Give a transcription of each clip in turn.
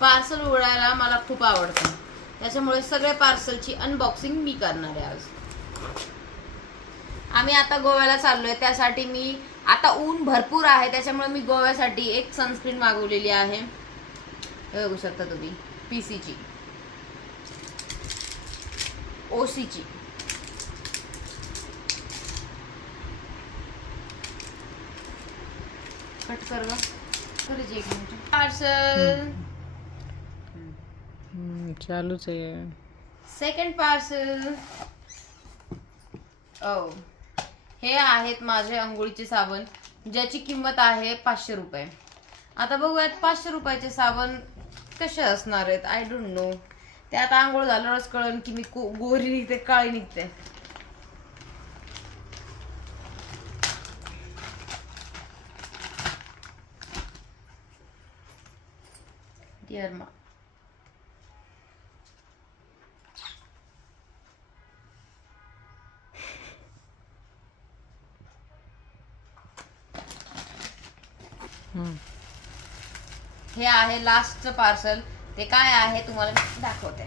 Parcel उघडायला मला खूप आवडतं, त्याच्यामुळे सगळे पार्सलची अनबॉक्सिंग मी करणार आहे आज. आम्ही आता गोव्याला चाललोय, त्यासाठी मी आता ऊन भरपूर आहे, त्याच्यामुळे मी गोव्यासाठी एक सनस्क्रीन मागवलेली आहे. बघू शकता तुम्ही, पीसीची, ओसीची. कट कर ग, खरंच एक मिनिट. पार्सल चालूच आहे. Second parcel. ओ, हे आहेत माझे अंघोळीचे साबण, ज्याची किंमत आहे 500 रुपये. आता बघूयात 500 रुपयाचे साबण कसे असणार आहेत. I don't know. ते आता आंघोळ झाल्यावरच कळन की मी गोरी निघते काळी निघते. डिअर मा, हे आहे लास्टचं पार्सल. ते काय आहे तुम्हाला दाखवते.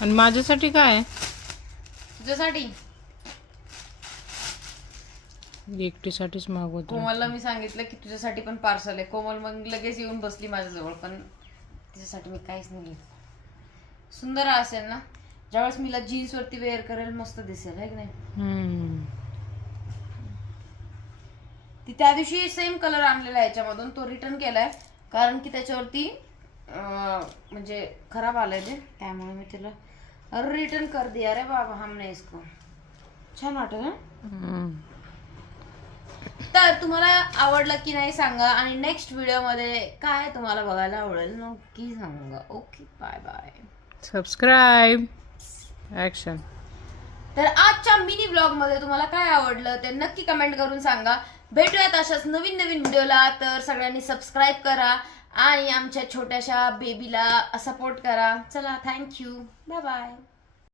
आणि माझ्यासाठी काय? तुझ्यासाठी. एकटीसाठीच मागवतो. कोमलला मी सांगितलं की तुझ्यासाठी पण पार्सल आहे. कोमल मग लगेच येऊन बसली माझ्याजवळ, पण तिच्यासाठी मी काहीच नाही घेतलं. सुंदर असेल ना, ज्यावेळेस मीला जीन्स वरती वेअर करेल मस्त दिसेल, है की नाही. ती त्या दिवशी सेम कलर आणलेला आहे याच्यामधून, तो रिटर्न केलाय कारण की त्याच्यावरती म्हणजे खराब आलाय ते, त्यामुळे मी त्याला रिटर्न कर दिया. अरे बाबा हमने इसको. छान वाटत ना. तर तुम्हाला आवडलं की नाही सांगा, आणि नेक्स्ट व्हिडिओ मध्ये काय तुम्हाला बघायला आवडेल नक्की सांगा. Okay, bye bye. Subscribe action. तर आजच्या मिनी ब्लॉग मध्ये तुम्हाला काय आवडलं ते नक्की कमेंट करून सांगा. भेटूयात अशाच नवीन नवीन व्हिडिओला. तर सगळ्यांनी सबस्क्राईब करा आणि आमच्या छोट्याशा बेबीला सपोर्ट करा. चला, थँक्यू, बाय बाय.